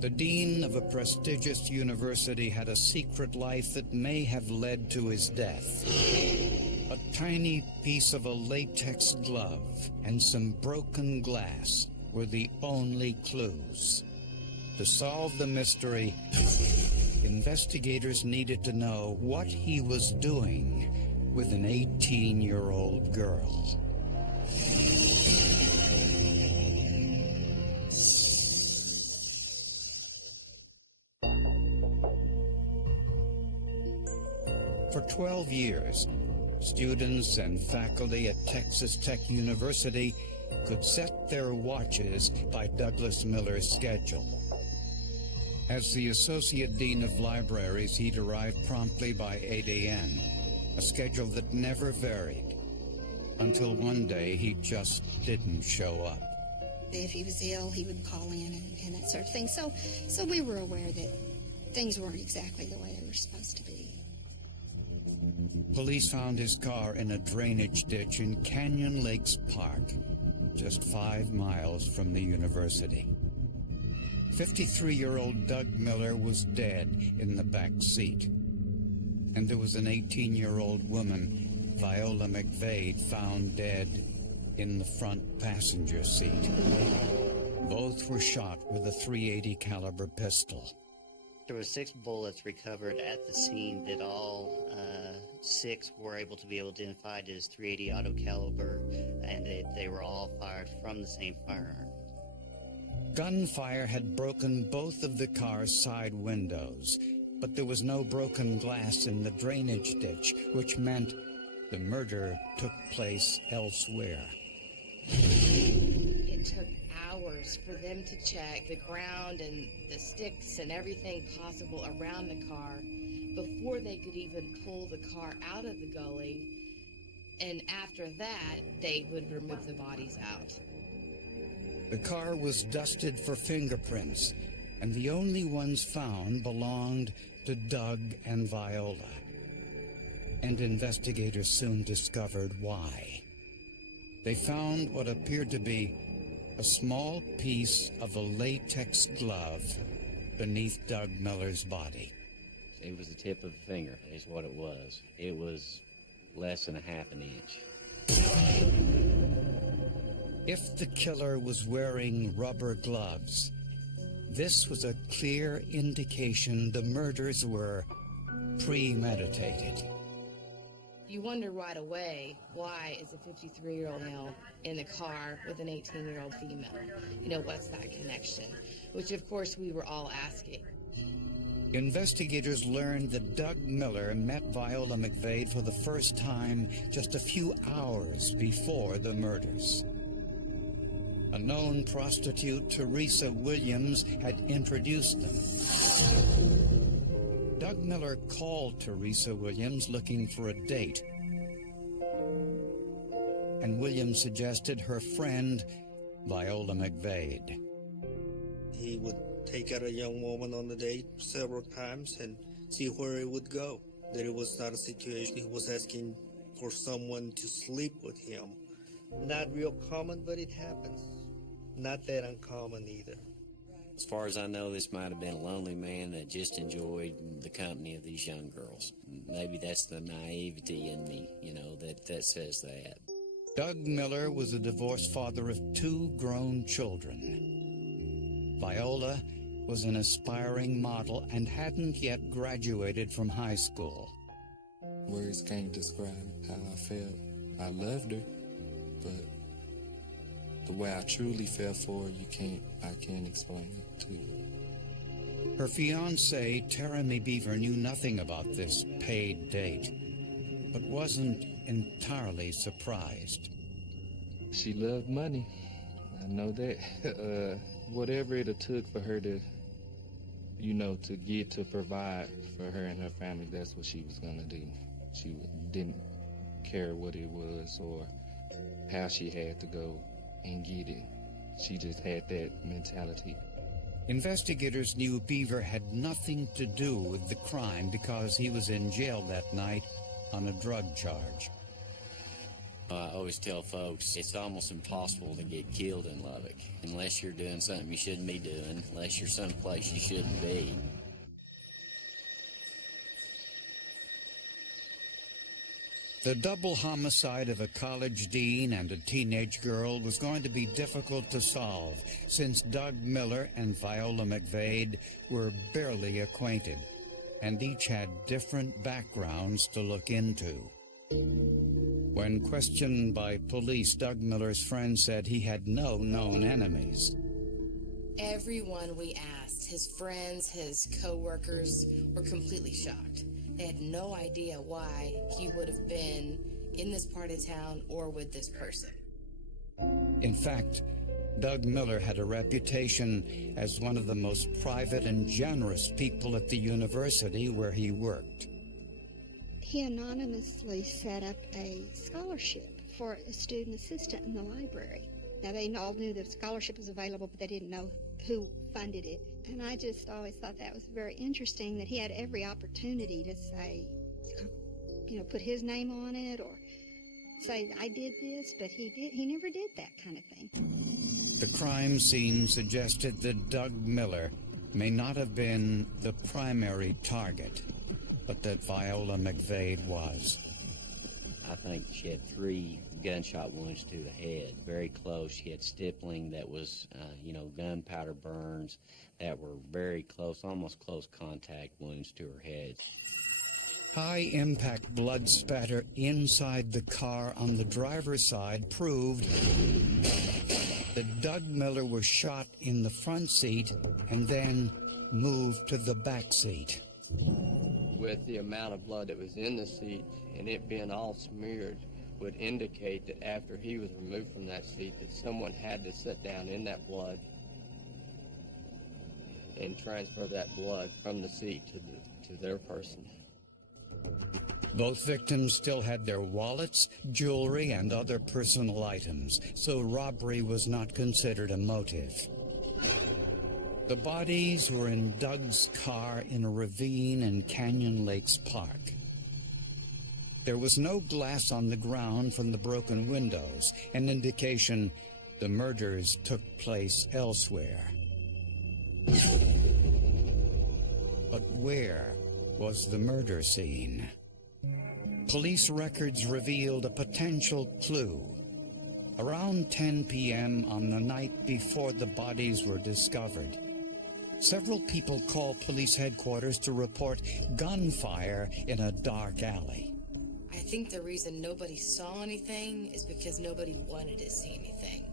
The dean of a prestigious university had a secret life that may have led to his death. A tiny piece of a latex glove and some broken glass were the only clues. To solve the mystery, investigators needed to know what he was doing with an 18-year-old girl. For 12 years, students and faculty at Texas Tech University could set their watches by Douglas Miller's schedule. As the Associate Dean of Libraries, he'd arrive promptly by 8 a.m., a schedule that never varied, until one day he just didn't show up. If he was ill, he would call in and that sort of thing. So we were aware that things weren't exactly the way they were supposed to be. Police found his car in a drainage ditch in Canyon Lakes Park, just 5 miles from the university. 53-year-old Doug Miller was dead in the back seat, and there was an 18-year-old woman, Viola McVade, found dead in the front passenger seat. Both were shot with a .380 caliber pistol. There were 6 bullets recovered at the scene that all 6 were able to be identified as .380 auto caliber, and they were all fired from the same firearm. Gunfire had broken both of the car's side windows, but there was no broken glass in the drainage ditch, which meant the murder took place elsewhere. It took hours for them to check the ground and the sticks and everything possible around the car before they could even pull the car out of the gully. And after that, they would remove the bodies out. The car was dusted for fingerprints, and the only ones found belonged to Doug and Viola. And investigators soon discovered why. They found what appeared to be a small piece of a latex glove beneath Doug Miller's body. It was the tip of a finger, is what it was. It was less than a half an inch. If the killer was wearing rubber gloves, this was a clear indication the murders were premeditated. You wonder right away, why is a 53-year-old male in the car with an 18-year-old female? You know, what's that connection? Which, of course, we were all asking. Investigators learned that Doug Miller met Viola McVade for the first time just a few hours before the murders. A known prostitute, Teresa Williams, had introduced them. Doug Miller called Teresa Williams looking for a date, and Williams suggested her friend, Viola McVade. He would take out a young woman on the date several times and see where it would go. That it was not a situation he was asking for someone to sleep with him. Not real common, but it happens. Not that uncommon either. As far as I know, this might have been a lonely man that just enjoyed the company of these young girls. Maybe that's the naivety in me, you know, that says that. Doug Miller was a divorced father of 2 grown children. Viola was an aspiring model and hadn't yet graduated from high school. Words can't describe how I felt. I loved her, but the way I truly felt for her, I can't explain it to you. Her fiancé, Jeremy Beaver, knew nothing about this paid date, but wasn't entirely surprised. She loved money. I know that. Whatever it took for her to, to get to provide for her and her family, that's what she was gonna do. She didn't care what it was or how she had to go and get it. She just had that mentality. Investigators knew Beaver had nothing to do with the crime because he was in jail that night on a drug charge. I always tell folks it's almost impossible to get killed in Lubbock unless you're doing something you shouldn't be doing, unless you're someplace you shouldn't be. The double homicide of a college dean and a teenage girl was going to be difficult to solve since Doug Miller and Viola McVade were barely acquainted and each had different backgrounds to look into. When questioned by police, Doug Miller's friend said he had no known enemies. Everyone we asked, his friends, his co-workers, were completely shocked. They had no idea why he would have been in this part of town or with this person. In fact, Doug Miller had a reputation as one of the most private and generous people at the university where he worked. He anonymously set up a scholarship for a student assistant in the library. Now, they all knew the scholarship was available, but they didn't know who funded it. And I just always thought that was very interesting, that he had every opportunity to say, put his name on it or say, I did this, but he never did that kind of thing. The crime scene suggested that Doug Miller may not have been the primary target, but that Viola McVade was. I think she had 3 gunshot wounds to the head, very close. She had stippling that was, gunpowder burns that were very close, almost close contact wounds to her head. High-impact blood spatter inside the car on the driver's side proved that Doug Miller was shot in the front seat and then moved to the back seat. With the amount of blood that was in the seat and it being all smeared would indicate that after he was removed from that seat that someone had to sit down in that blood and transfer that blood from the seat to their person. Both victims still had their wallets, jewelry, and other personal items, so robbery was not considered a motive. The bodies were in Doug's car in a ravine in Canyon Lakes Park. There was no glass on the ground from the broken windows, an indication the murders took place elsewhere. But where was the murder scene? Police records revealed a potential clue. Around 10 p.m. on the night before the bodies were discovered, several people called police headquarters to report gunfire in a dark alley. I think the reason nobody saw anything is because nobody wanted to see anything.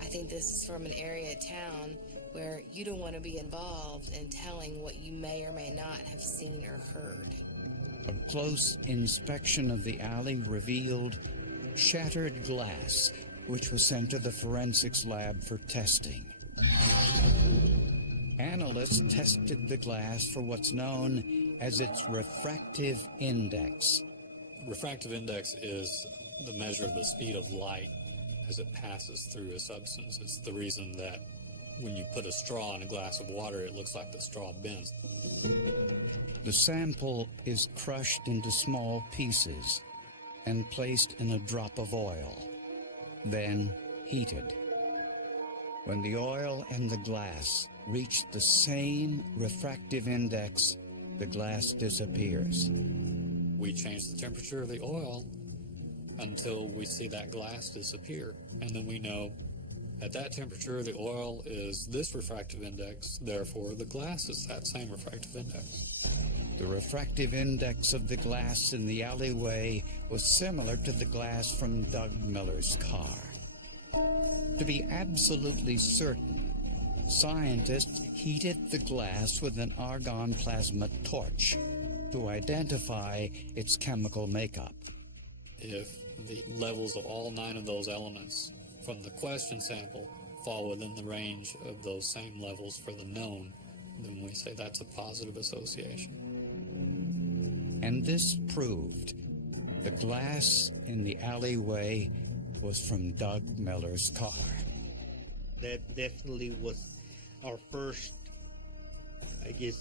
I think this is from an area of town where you don't want to be involved in telling what you may or may not have seen or heard. A close inspection of the alley revealed shattered glass, which was sent to the forensics lab for testing. Analysts tested the glass for what's known as its refractive index. Refractive index is the measure of the speed of light as it passes through a substance. It's the reason that when you put a straw in a glass of water, it looks like the straw bends. The sample is crushed into small pieces and placed in a drop of oil, then heated. When the oil and the glass reach the same refractive index, the glass disappears. We change the temperature of the oil until we see that glass disappear, and then we know at that temperature the oil is this refractive index, therefore the glass is that same refractive index. The refractive index of the glass in the alleyway was similar to the glass from Doug Miller's car. To be absolutely certain, scientists heated the glass with an argon plasma torch to identify its chemical makeup. If the levels of all 9 of those elements from the question sample fall within the range of those same levels for the known, then we say that's a positive association. And this proved the glass in the alleyway was from Doug Miller's car. That definitely was our first,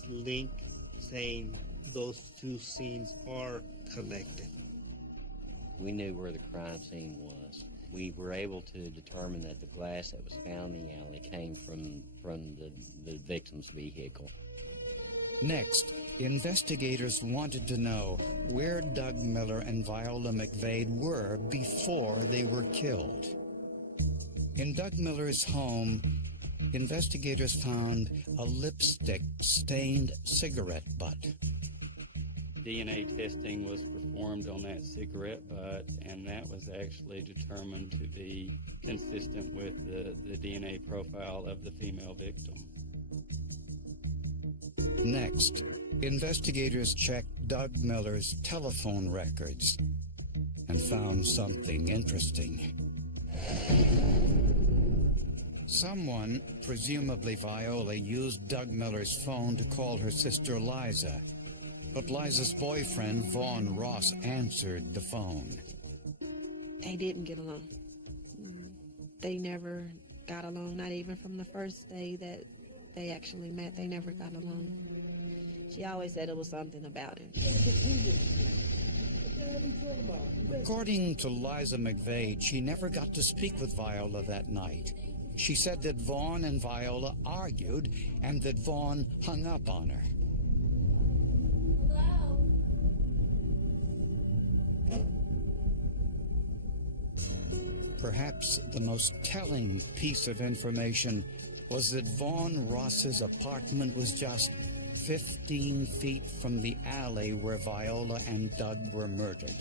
link saying those two scenes are connected. We knew where the crime scene was. We were able to determine that the glass that was found in the alley came from the victim's vehicle. Next, investigators wanted to know where Doug Miller and Viola McVade were before they were killed. In Doug Miller's home, investigators found a lipstick-stained cigarette butt. DNA testing was performed on that cigarette butt, and that was actually determined to be consistent with the DNA profile of the female victim. Next, investigators checked Doug Miller's telephone records and found something interesting. Someone, presumably Viola, used Doug Miller's phone to call her sister Liza, but Liza's boyfriend, Vaughn Ross, answered the phone. They didn't get along. They never got along, not even from the first day that they actually met. They never got along. She always said it was something about him. According to Liza McVade, she never got to speak with Viola that night. She said that Vaughn and Viola argued and that Vaughn hung up on her. Perhaps the most telling piece of information was that Vaughn Ross's apartment was just 15 feet from the alley where Viola and Doug were murdered.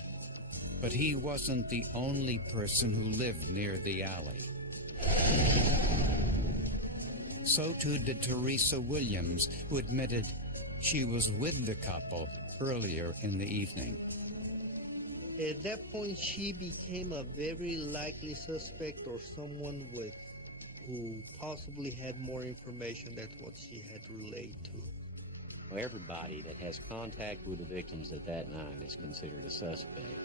But he wasn't the only person who lived near the alley. So too did Teresa Williams, who admitted she was with the couple earlier in the evening. At that point, she became a very likely suspect, or someone who possibly had more information than what she had relayed to. Well, everybody that has contact with the victims at that night is considered a suspect.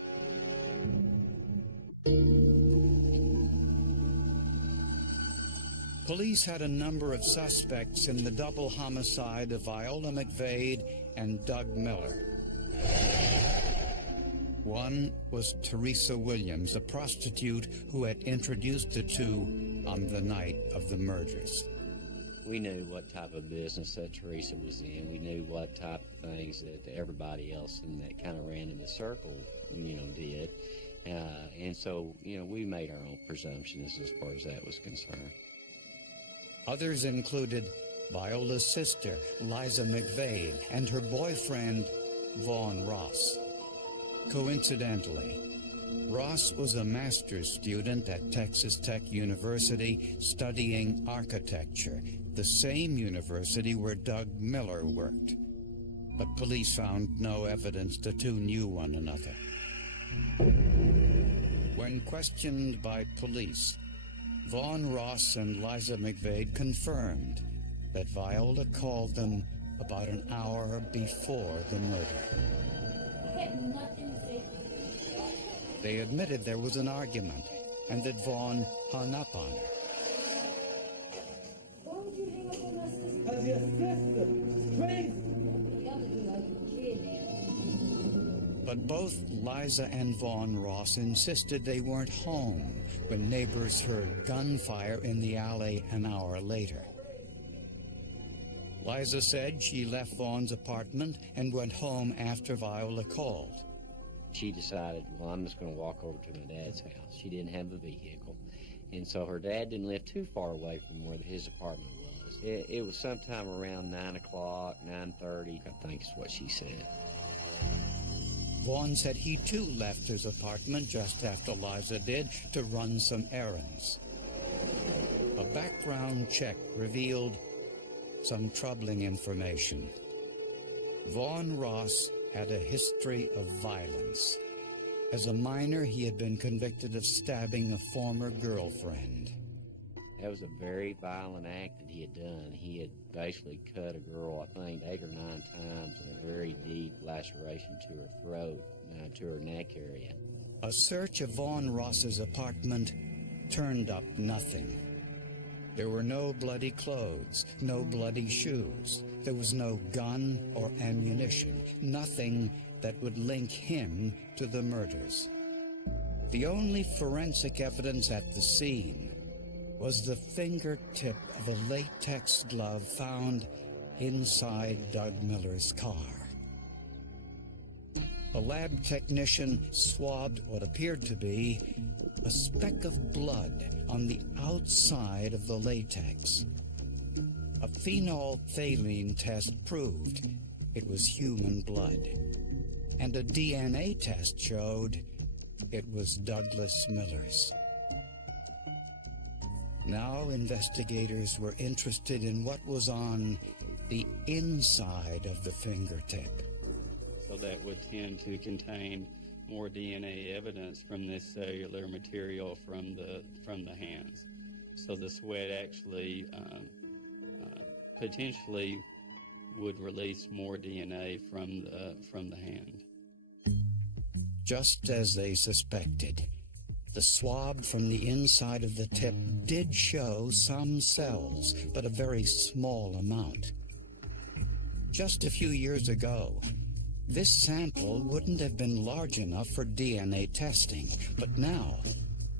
Police had a number of suspects in the double homicide of Viola McVade and Doug Miller. One was Teresa Williams, a prostitute who had introduced the two on the night of the murders. We knew what type of business that Teresa was in. We knew what type of things that everybody else in that kind of ran in the circle, did. And so, we made our own presumptions as far as that was concerned. Others included Viola's sister, Liza McVade, and her boyfriend, Vaughn Ross. Coincidentally, Ross was a master's student at Texas Tech University studying architecture, the same university where Doug Miller worked. But police found no evidence the two knew one another. When questioned by police, Vaughn Ross and Liza McVade confirmed that Viola called them about an hour before the murder. They admitted there was an argument and that Vaughn hung up on her. Why would you hang up on my sister? Because your sister is crazy. But both Liza and Vaughn Ross insisted they weren't home when neighbors heard gunfire in the alley an hour later. Liza said she left Vaughn's apartment and went home after Viola called. She decided, well, I'm just going to walk over to my dad's house. She didn't have a vehicle. And so her dad didn't live too far away from where his apartment was. It was sometime around 9 o'clock, 9:30, I think is what she said. Vaughn said he too left his apartment just after Liza did to run some errands. A background check revealed some troubling information. Vaughn Ross had a history of violence. As a minor, he had been convicted of stabbing a former girlfriend. That was a very violent act that he had done. He had basically cut a girl, I think, 8 or 9 times in a very deep laceration to her throat, to her neck area. A search of Vaughn Ross's apartment turned up nothing. There were no bloody clothes, no bloody shoes. There was no gun or ammunition, nothing that would link him to the murders. The only forensic evidence at the scene was the fingertip of a latex glove found inside Doug Miller's car. A lab technician swabbed what appeared to be a speck of blood on the outside of the latex. A phenolphthalein test proved it was human blood, and a DNA test showed it was Douglas Miller's. Now investigators were interested in what was on the inside of the fingertip. So that would tend to contain more DNA evidence from this cellular material from the hands. So the sweat actually potentially would release more DNA from the hand. Just as they suspected, the swab from the inside of the tip did show some cells, but a very small amount. Just a few years ago, this sample wouldn't have been large enough for DNA testing, but now,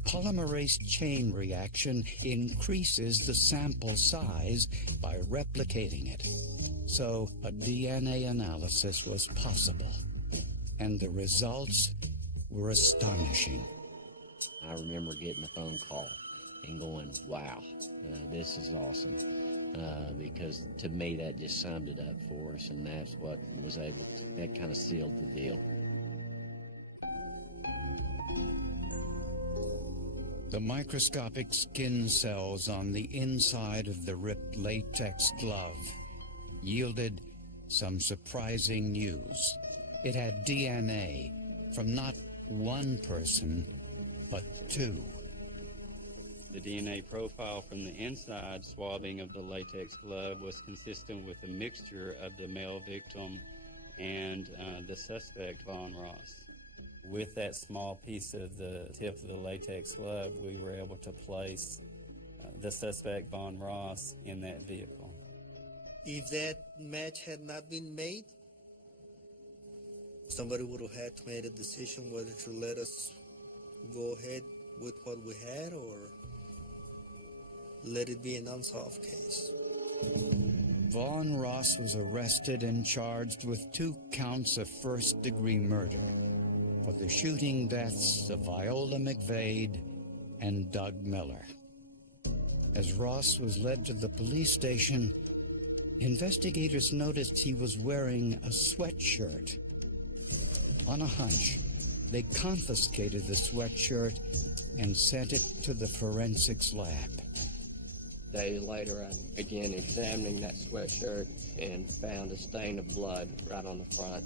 polymerase chain reaction increases the sample size by replicating it. So a DNA analysis was possible, and the results were astonishing. I remember getting a phone call and going, wow, this is awesome. Because to me, that just summed it up for us, and that's what was able to, that kind of sealed the deal. The microscopic skin cells on the inside of the ripped latex glove yielded some surprising news. It had DNA from not one person, but two. The DNA profile from the inside swabbing of the latex glove was consistent with a mixture of the male victim and the suspect, Vaughn Ross. With that small piece of the tip of the latex glove, we were able to place the suspect, Vaughn Ross, in that vehicle. If that match had not been made, somebody would have had to make a decision whether to let us go ahead with what we had or let it be an unsolved case. Vaughn Ross was arrested and charged with 2 counts of first-degree murder for the shooting deaths of Viola McVade and Doug Miller. As Ross was led to the police station, investigators noticed he was wearing a sweatshirt. On a hunch, they confiscated the sweatshirt and sent it to the forensics lab. Days later, I began examining that sweatshirt and found a stain of blood right on the front,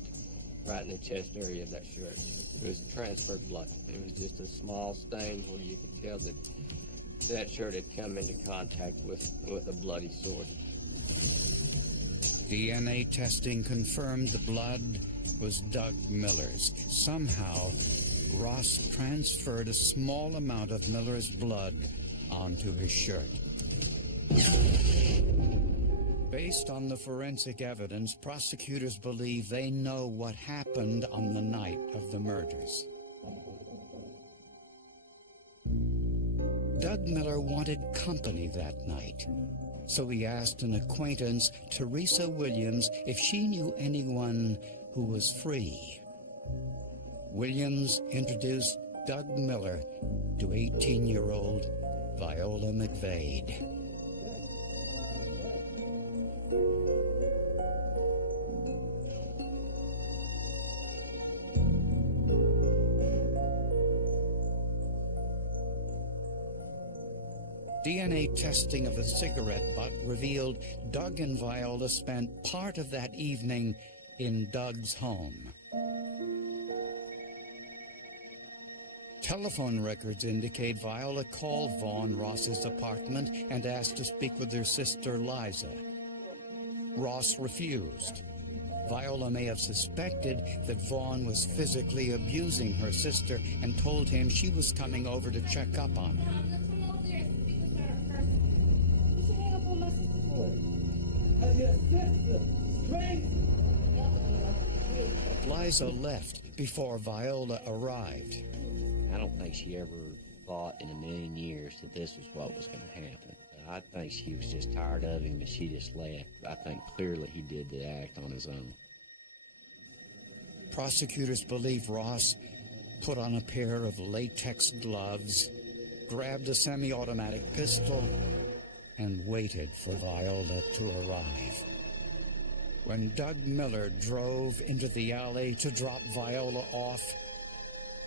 right in the chest area of that shirt. It was transferred blood. It was just a small stain where you could tell that that shirt had come into contact with a bloody sword. DNA testing confirmed the blood was Doug Miller's. Somehow, Ross transferred a small amount of Miller's blood onto his shirt. Based on the forensic evidence, prosecutors believe they know what happened on the night of the murders. Doug Miller wanted company that night, so he asked an acquaintance, Teresa Williams, if she knew anyone who was free. Williams introduced Doug Miller to 18-year-old Viola McVade. DNA testing of a cigarette butt revealed Doug and Viola spent part of that evening in Doug's home. Telephone records indicate Viola called Vaughn Ross's apartment and asked to speak with her sister Liza. Ross refused. Viola may have suspected that Vaughn was physically abusing her sister and told him she was coming over to check up on her. Liza left before Viola arrived. I don't think she ever thought in a million years that this was what was going to happen. I think she was just tired of him and she just left. I think clearly he did the act on his own. Prosecutors believe Ross put on a pair of latex gloves, grabbed a semi-automatic pistol, and waited for Viola to arrive. When Doug Miller drove into the alley to drop Viola off,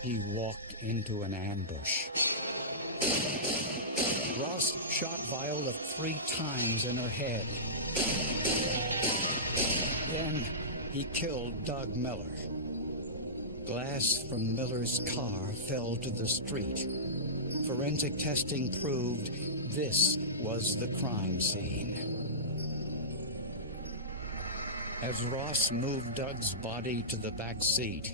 he walked into an ambush. Ross shot Viola 3 times in her head. Then he killed Doug Miller. Glass from Miller's car fell to the street. Forensic testing proved this was the crime scene. As Ross moved Doug's body to the back seat,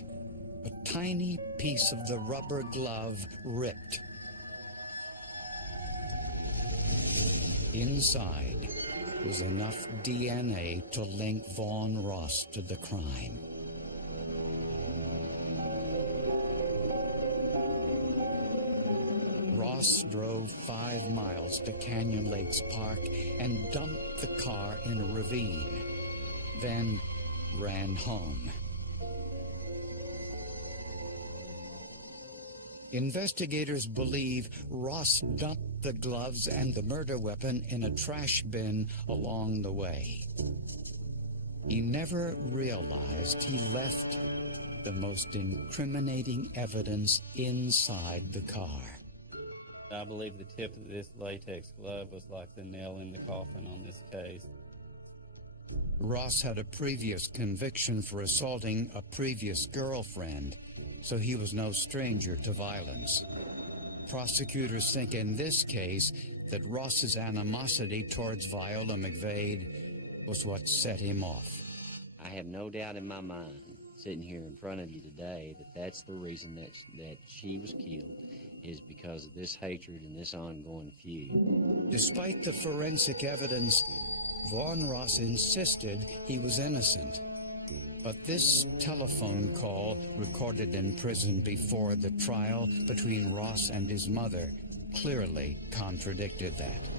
a tiny piece of the rubber glove ripped. Inside was enough DNA to link Vaughn Ross to the crime. Ross drove 5 miles to Canyon Lakes Park and dumped the car in a ravine, then ran home. Investigators believe Ross dumped the gloves and the murder weapon in a trash bin along the way. He never realized he left the most incriminating evidence inside the car. I believe the tip of this latex glove was like the nail in the coffin on this case. Ross had a previous conviction for assaulting a previous girlfriend, so he was no stranger to violence. Prosecutors think in this case that Ross's animosity towards Viola McVade was what set him off. I have no doubt in my mind, sitting here in front of you today, that that's the reason that she was killed, is because of this hatred and this ongoing feud. Despite the forensic evidence, Vaughn Ross insisted he was innocent. But this telephone call, recorded in prison before the trial between Ross and his mother, clearly contradicted that.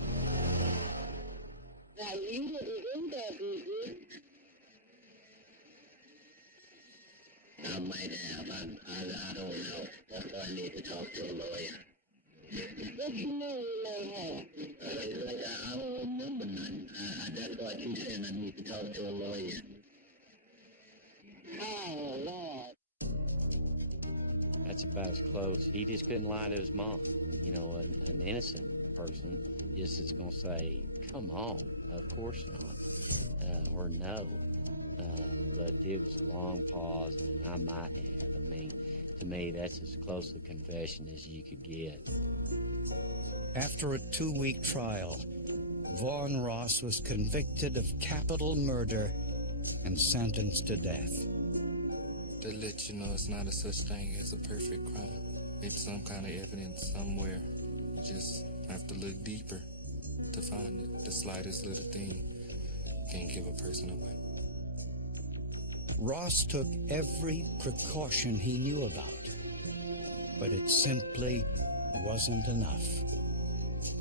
Now, you didn't do that, did you? I might have. I don't know. That's why I need to talk to a lawyer. What you know you may have? It's like I don't remember nothing. That's why I keep saying I need to talk to a lawyer. Oh, Lord. That's about as close. He just couldn't lie to his mom. You know, an innocent person just is going to say, come on, of course not, or no. But it was a long pause, and I might have. I mean, to me, that's as close a confession as you could get. After a 2-week trial, Vaughn Ross was convicted of capital murder and sentenced to death. To let you know it's not a such thing as a perfect crime. It's some kind of evidence somewhere. You just have to look deeper to find it. The slightest little thing can give a person away. Ross took every precaution he knew about, but it simply wasn't enough.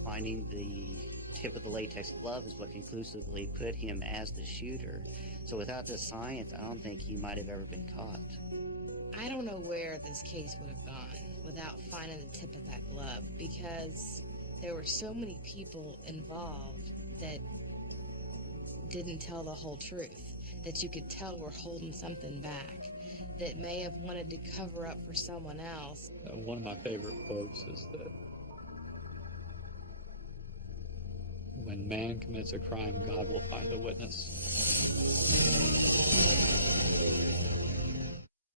Finding the tip of the latex glove is what conclusively put him as the shooter. So without the science, I don't think he might have ever been caught. I don't know where this case would have gone without finding the tip of that glove, because there were so many people involved that didn't tell the whole truth, that you could tell were holding something back, that may have wanted to cover up for someone else. One of my favorite quotes is that when man commits a crime, God will find a witness.